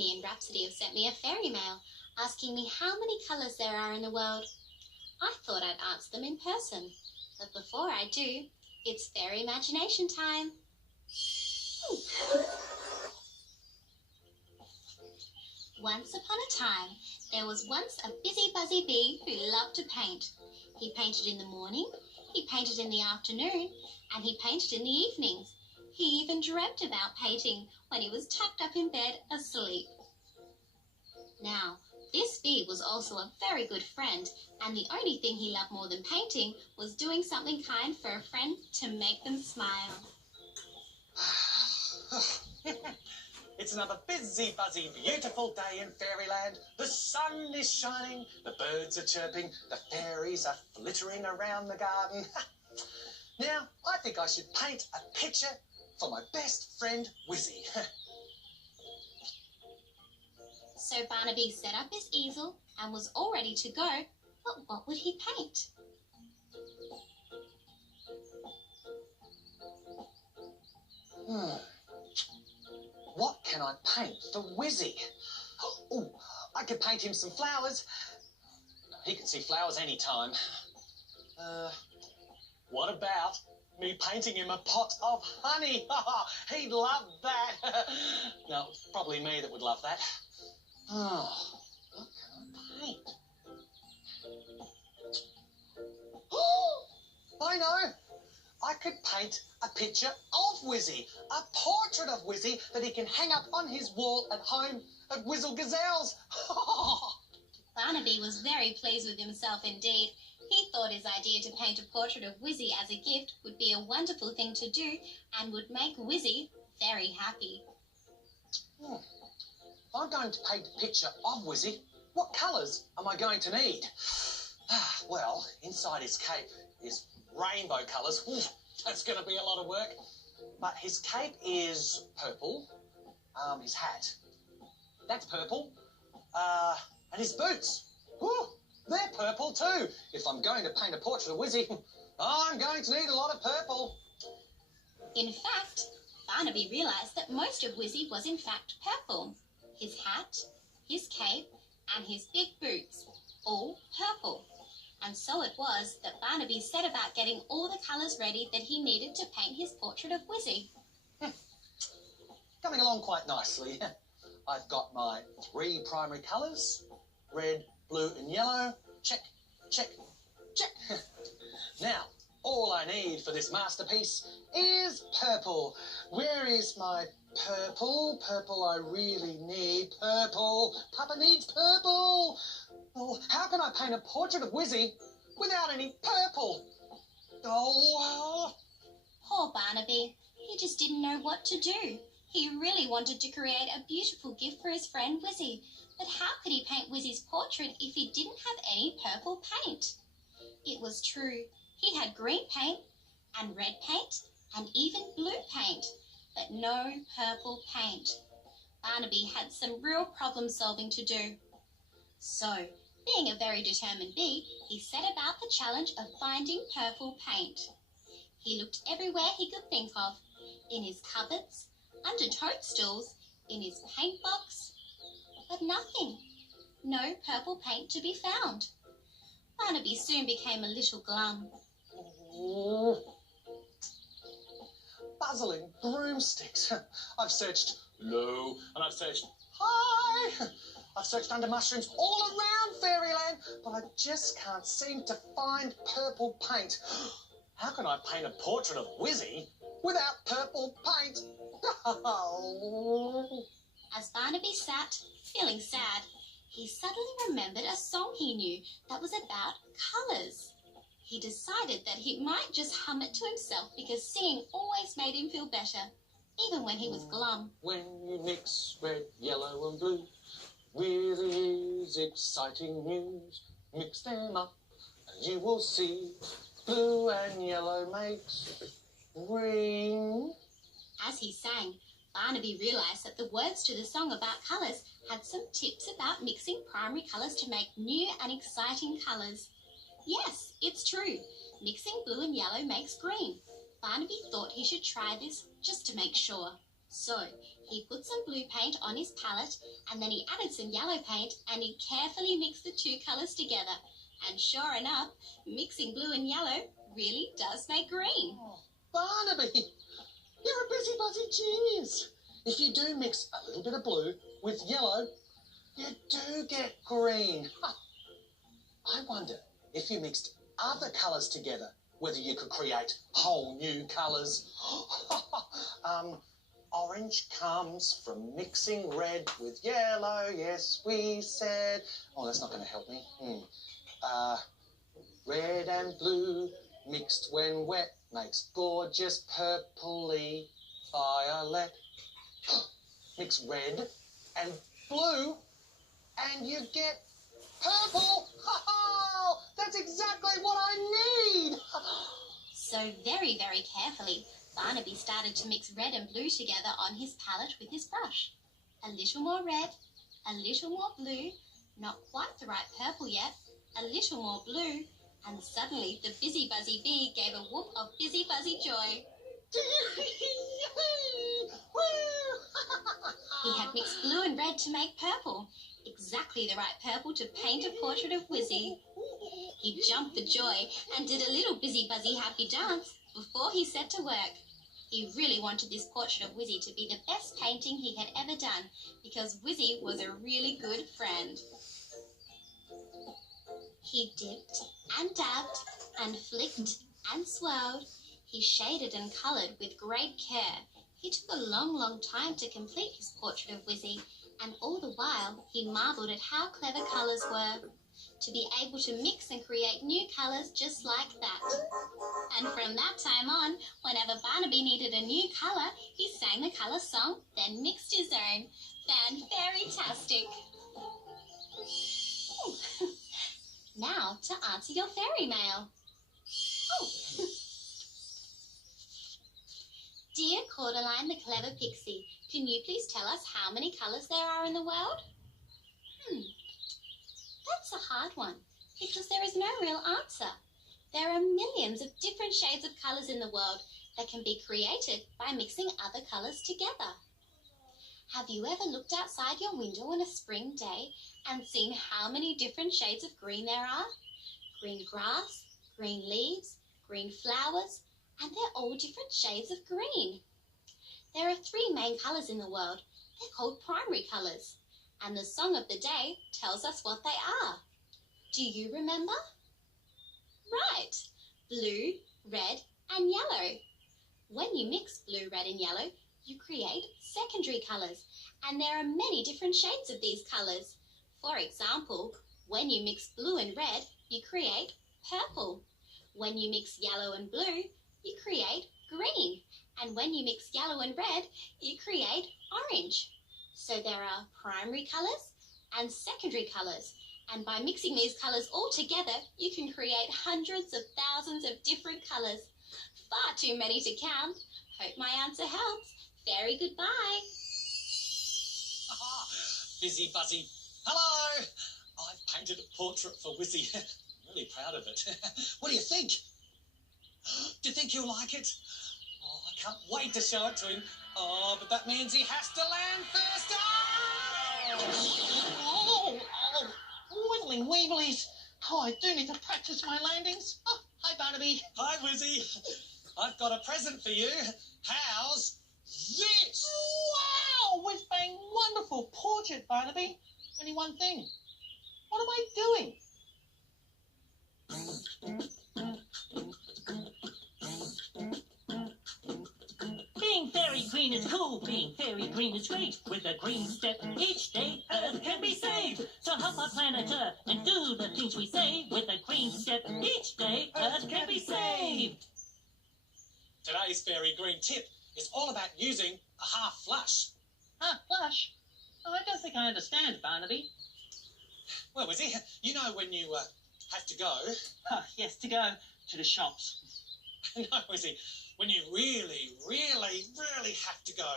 Hermione and Rhapsody have sent me a fairy mail asking me how many colours there are in the world. I thought I'd answer them in person, but before I do, it's fairy imagination time. Once upon a time, there was once a busy buzzy bee who loved to paint. He painted in the morning, he painted in the afternoon, and he painted in the evenings. He even dreamt about painting when he was tucked up in bed asleep. Now, this bee was also a very good friend, and the only thing he loved more than painting was doing something kind for a friend to make them smile. It's another busy, buzzy, beautiful day in Fairyland. The sun is shining, the birds are chirping, the fairies are flittering around the garden. Now, I think I should paint a picture for my best friend, Wizzy. So Barnaby set up his easel and was all ready to go, but what would he paint? What can I paint for Wizzy? Oh, I could paint him some flowers. He can see flowers any time. What about me painting him a pot of honey? He'd love that. No, it's probably me that would love that. Oh, what can I paint? Oh, I know. I could paint a picture of Wizzy, a portrait of Wizzy that he can hang up on his wall at home at Whizzle Gazelles. Barnaby was very pleased with himself indeed. He thought his idea to paint a portrait of Wizzy as a gift would be a wonderful thing to do and would make Wizzy very happy. If I'm going to paint a picture of Wizzy, what colours am I going to need? Well, inside his cape is rainbow colours. Ooh, that's going to be a lot of work. But his cape is purple. His hat, that's purple. And his boots, ooh, they're purple too. If I'm going to paint a portrait of Wizzy, I'm going to need a lot of purple. In fact, Barnaby realised that most of Wizzy was in fact purple. His hat, his cape, and his big boots, all purple. And so it was that Barnaby set about getting all the colours ready that he needed to paint his portrait of Wizzy. Coming along quite nicely. I've got my 3 primary colours, red, blue and yellow. Check, check, check. Now, all I need for this masterpiece is purple. Where is my purple? Purple I really need. Purple. Papa needs purple. Oh, how can I paint a portrait of Wizzy without any purple? Oh. Poor Barnaby. He just didn't know what to do. He really wanted to create a beautiful gift for his friend Wizzy, but how could he paint Wizzy's portrait if he didn't have any purple paint? It was true. He had green paint and red paint and even blue paint, but no purple paint. Barnaby had some real problem solving to do. So, being a very determined bee, he set about the challenge of finding purple paint. He looked everywhere he could think of, in his cupboards, under toadstools, in his paint box, but nothing. No purple paint to be found. Barnaby soon became a little glum. Puzzling broomsticks. I've searched low and I've searched high. I've searched under mushrooms all around Fairyland, but I just can't seem to find purple paint. How can I paint a portrait of Wizzy without purple paint? As Barnaby sat, feeling sad, he suddenly remembered a song he knew that was about colours. He decided that he might just hum it to himself because singing always made him feel better, even when he was glum. When you mix red, yellow and blue, really is exciting news. Mix them up and you will see blue and yellow makes green. As he sang, Barnaby realised that the words to the song about colours had some tips about mixing primary colours to make new and exciting colours. Yes, it's true. Mixing blue and yellow makes green. Barnaby thought he should try this just to make sure. So he put some blue paint on his palette and then he added some yellow paint and he carefully mixed the two colours together. And sure enough, mixing blue and yellow really does make green. Oh, Barnaby, you're a busy genius. If you do mix a little bit of blue with yellow, you do get green. Huh. I wonder if you mixed other colours together, whether you could create whole new colours. Orange comes from mixing red with yellow, yes, we said. Oh, that's not going to help me. Red and blue mixed when wet makes gorgeous purpley violet. Mix red and blue and you get purple. Oh, that's exactly what I need. So very, very carefully, Barnaby started to mix red and blue together on his palette with his brush. A little more red, a little more blue, not quite the right purple yet, a little more blue, and suddenly the busy buzzy bee gave a whoop of busy buzzy joy. He had mixed blue and red to make purple, exactly the right purple to paint a portrait of Wizzy. He jumped for joy and did a little busy buzzy happy dance before he set to work. He really wanted this portrait of Wizzy to be the best painting he had ever done because Wizzy was a really good friend. He dipped and dabbed and flicked and swirled. He shaded and coloured with great care. He took a long, long time to complete his portrait of Wizzy, and all the while he marvelled at how clever colours were. To be able to mix and create new colours just like that. And from that time on, whenever Barnaby needed a new colour, he sang the colour song, then mixed his own. Fan-fairy-tastic. Now to answer your fairy mail. Oh. Dear Cordeline the Clever Pixie, can you please tell us how many colours there are in the world? That's a hard one, because there is no real answer. There are millions of different shades of colours in the world that can be created by mixing other colours together. Have you ever looked outside your window on a spring day and seen how many different shades of green there are? Green grass, green leaves, green flowers, and they're all different shades of green. There are three main colours in the world. They're called primary colours. And the song of the day tells us what they are. Do you remember? Right, blue, red and yellow. When you mix blue, red and yellow, you create secondary colours, and there are many different shades of these colours. For example, when you mix blue and red, you create purple. When you mix yellow and blue, you create green. And when you mix yellow and red, you create orange. So there are primary colours and secondary colours. And by mixing these colours all together, you can create hundreds of thousands of different colours. Far too many to count. Hope my answer helps. Fairy goodbye. Busy buzzy. Hello. I've painted a portrait for Wizzy. I'm really proud of it. What do you think? Do you think he'll like it? Oh, I can't wait to show it to him. Oh, but that means he has to land first. Wiggling weeblies. Oh, I do need to practice my landings. Oh, hi, Barnaby. Hi, Wizzy. I've got a present for you. How's this? Wow, whiz bang, wonderful portrait, Barnaby. Only one thing. What am I doing? Being fairy green is cool, being fairy green is great. With a green step each day, Earth can be saved. So help our planet Earth and do the things we say. With a green step each day, Earth can be saved. Today's fairy green tip is all about using a half flush. Ah, flush? Oh, I don't think I understand, Barnaby. Well, Wizzy, you know when you have to go. Ah, yes, to go to the shops. No, Wizzy, when you really, really, really have to go.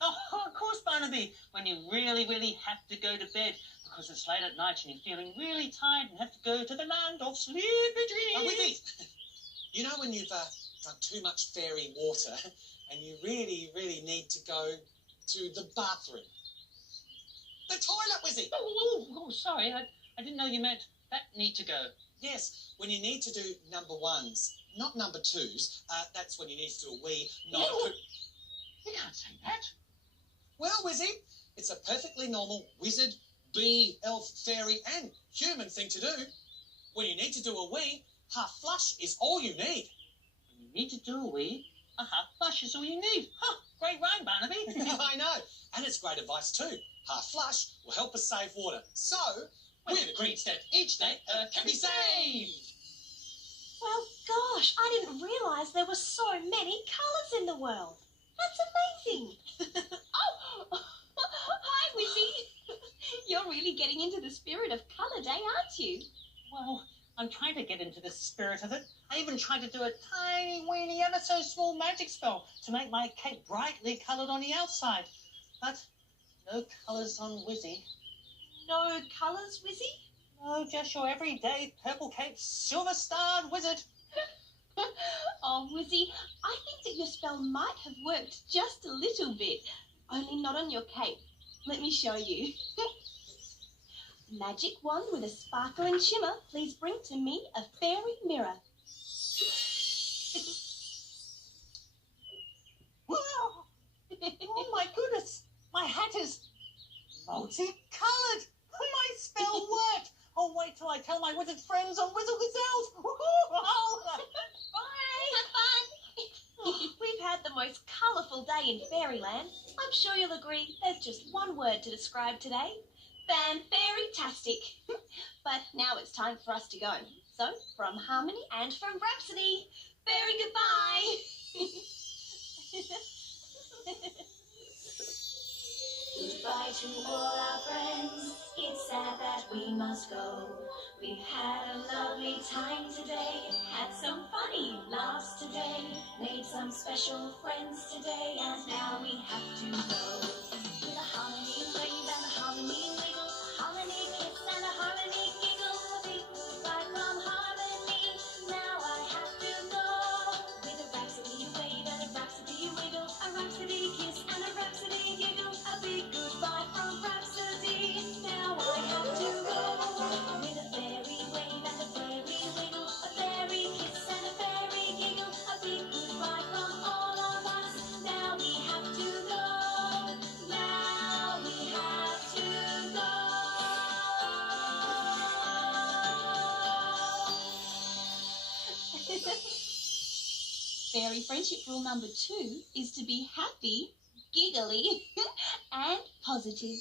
Oh, of course, Barnaby, when you really, really have to go to bed because it's late at night and you're feeling really tired and have to go to the land of sleepy dreams. Oh, Wizzy, you know when you've drunk too much fairy water and you really, really need to go to the bathroom. The toilet, Wizzy! Oh, sorry. I didn't know you meant that need to go. Yes, when you need to do number ones, not number twos. That's when you need to do a wee, not a poo. You can't say that. Well, Wizzy, it's a perfectly normal wizard, bee, elf, fairy and human thing to do. When you need to do a wee, half flush is all you need. When you need to do a wee, a half flush is all you need. Huh, great rhyme, Barnaby. I know, and it's great advice too. Half flush will help us save water. So, with a green step each day, Earth can be saved. Well, gosh, I didn't realise there were so many colours in the world. That's amazing. Oh, hi, Wizzy. You're really getting into the spirit of Colour Day, aren't you? Well, I'm trying to get into the spirit of it. I even tried to do a tiny, weeny, ever so small magic spell to make my cake brightly coloured on the outside. But no colours on Wizzy. No colours, Wizzy? No, just your everyday purple cape, silver-starred wizard. Oh, Wizzy, I think that your spell might have worked just a little bit, only not on your cape. Let me show you. Magic wand with a sparkle and shimmer, please bring to me a fairy mirror. Wow. Oh, my goodness. My hat is multicoloured. My spell worked. Oh, wait till I tell my wizard friends on Wizard Gazelles. Bye! Have fun! We've had the most colourful day in Fairyland. I'm sure you'll agree there's just one word to describe today. Fan-fairy-tastic. But now it's time for us to go. So, from Harmony and from Rhapsody, fairy goodbye! Goodbye to all our friends, it's sad that we must go. We've had a lovely time today, had some funny laughs today, made some special friends today, and now we have to go. With a harmony wave and a harmony wiggle, a harmony kiss and a harmony giggle, a big goodbye from Harmony, now I have to go. With a rhapsody wave and a rhapsody wiggle, a rhapsody kiss and a rhapsody giggle, a big goodbye from Rhapsody, now I have to go. With a fairy wave and a fairy wiggle, a fairy kiss and a fairy giggle, a big goodbye from all of us, now we have to go. Now we have to go. Fairy friendship rule number 2 is to be happy, giggly, and positive.